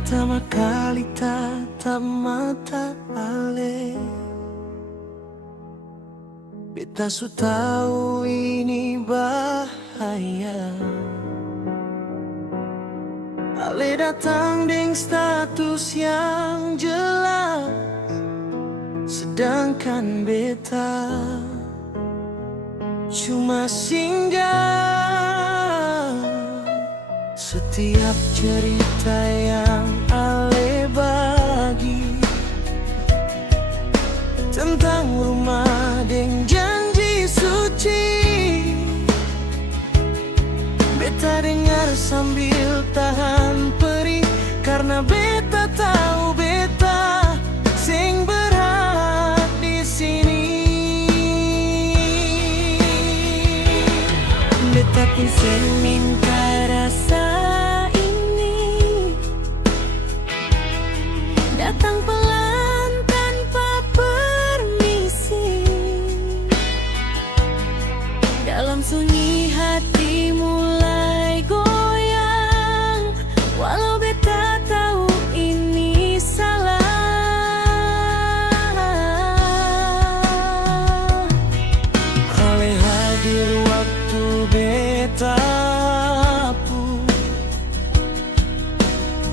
pertama kali tatap mata ale, beta su tahu ini bahaya. Ale datang dengan status yang jelas, sedangkan beta cuma singgah. Setiap cerita yang Ale bagi tentang rumah dan janji suci, beta dengar sambil tahan perih, karena beta tahu beta sing berhak di sini. Beta pun sing minta rasa ini datang pelan tanpa permisi. Dalam sunyi hati mulai goyang, walau beta tahu ini salah. Ale hadir waktu beta pun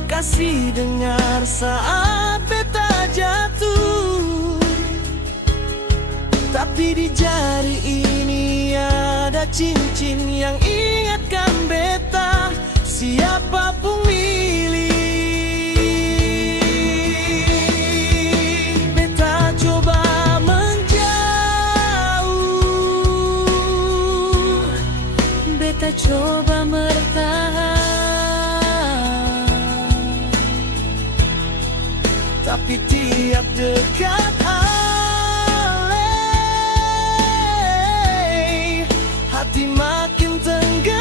kasih dengar saat beta jatuh. Tapi di jari ini ada cincin yang ingatkan beta siapa pemilih. Beta coba menjauh, beta coba bertahan, tapi tiap dekat hati makin tenggelam.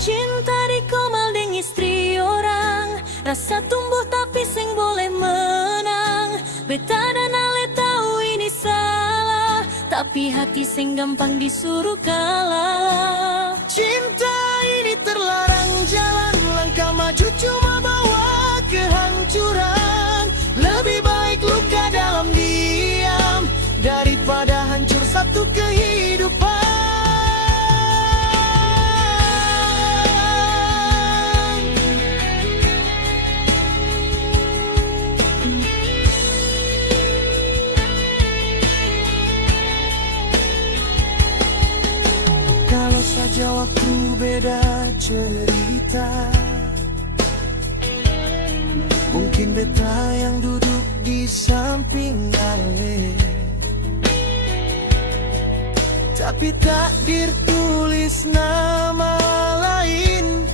Cinta dikomal dengan istri orang, rasa tumbuh tapi sing boleh menang. Beta dan Ale tahu ini salah, tapi hati sing gampang disuruh kalah. Cinta ini terlarang jalan, langkah maju cuma bawa kehancuran. Lebih baik luka dalam diam daripada hancur satu kehidupan. Kalau saja waktu beda cerita, mungkin beta yang duduk di samping Ale. Tapi takdir tulis nama lain,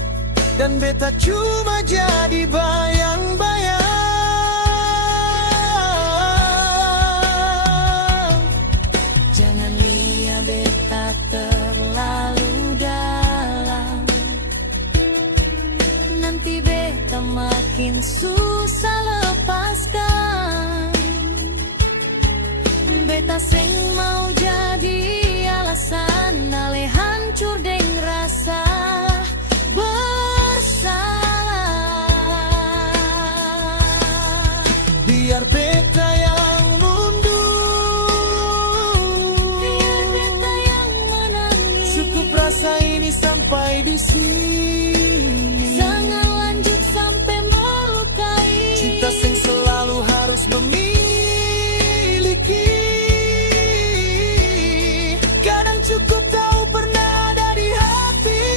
dan beta cuma jadi bayang-bayang. Jangan lihat beta terlalu dalam, nanti beta makin susah lepaskan. Beta sing mau jadi alasan Ale hancur deng rasa bersalah. Biar beta yang mundur, biar beta yang menangis. Cukup rasa ini sampai di sini. Jangan lanjut sampai melukai. Cinta sing selalu harus memiliki. Kadang cukup tahu pernah ada di hati.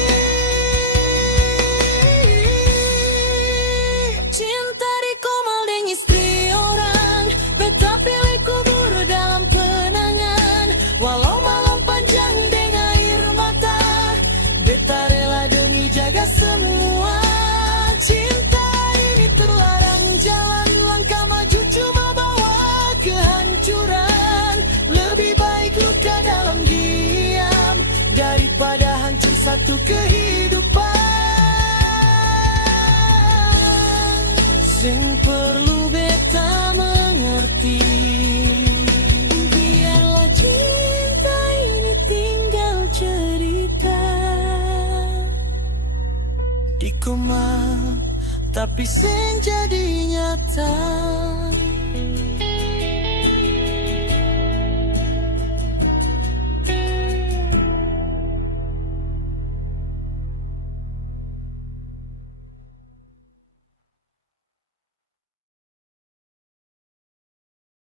Cinta dikomal dengan istri orang, beta pilih kubur dalam kenangan. Walau malam panjang dengan air mata, beta rela demi jaga semua. Cinta ini terlarang jalan, langkah maju cuma bawa kehancuran. Lebih baik luka dalam diam daripada hancur satu kehidupan. Sing